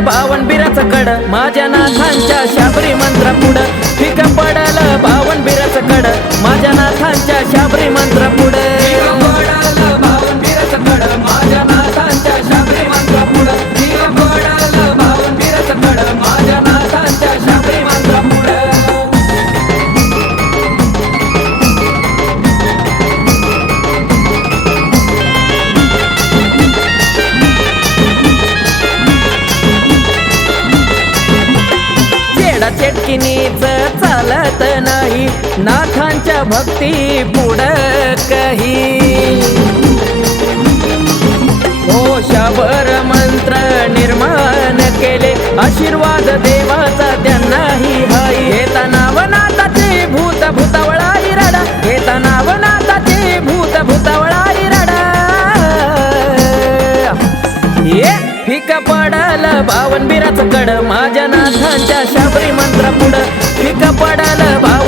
पडल बावन बिराच कड. माझ्या नाथांच्या चेटकिनीच चालत नाही नाथांच्या भक्ती पुढ काही. हो मंत्र निर्माण केले आशीर्वाद देवाचा त्यांनाही हाई. येता नाव भूत भूतावळ पडाल. बावन बिराच कड. माझ्या नाथांच्या शाबरी मंत्र पुढ. फिका पडाल. भाव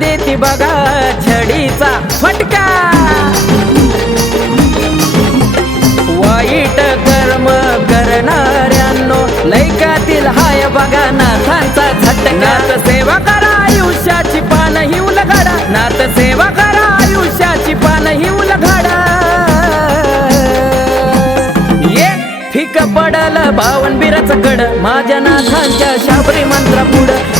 देती बघा छडीचा फटका. वाईट कर्म करणाऱ्यांनो लैकातील हाय बघा नाथांचा झटका. सेवा करा आयुष्याची पान ही उलघडा नाथ सेवा करा आयुष्याची पान ही उलघडा ये फिक पडल बावन बिराच कड माझ्या नाथांच्या शाबरी मंत्र पुढ.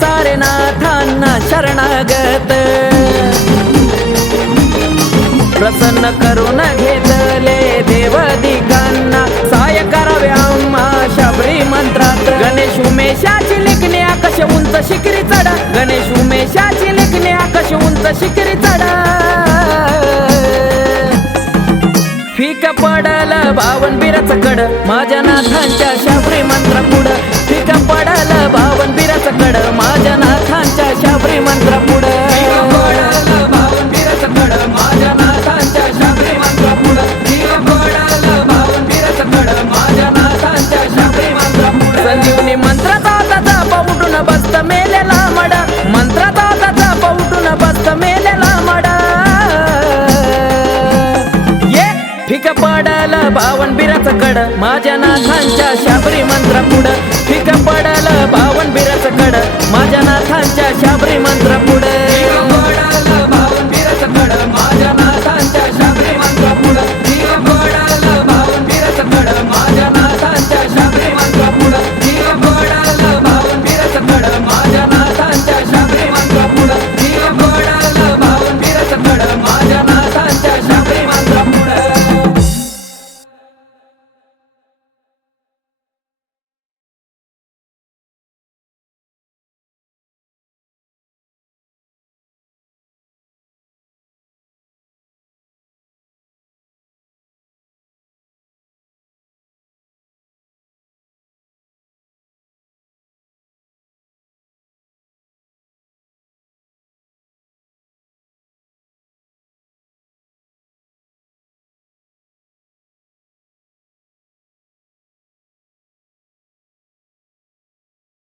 सारे नाथांना शरणागत. प्रसन्न करून घेतले देवदिकांना. साय करावे आम्हा शबरी मंत्रात. गणेश उमेशाची लेखणे आकाश उंच शिखरी चढा. गणेश उमेशाची लेखणे आकाश उंच शिखरी चढा. फिक पडल बावन बिराच कड माझ्या नाथांच्या शाबरी मंत्र पुढं. कड माझ्या नाथांच्या शाबरी मंत्र पुढ. बावन बिराच कड माझ्या नाथांच्या शाबरी मंत्र पुढ फिक पडल बावन बिराच माझ्या नाथांच्या शाबरी मंत्र पुढ संजीवनी मंत्राचा बसत मेलेला मडा मंत्राचा बसत मेलेला मडा. ये फिक पडल बावन बिराच कड. माझ्या नाथांच्या शाबरी मंत्र पुढ. फिक पडल माझ्या नाथांच्या शाबरी मंत्र पुढे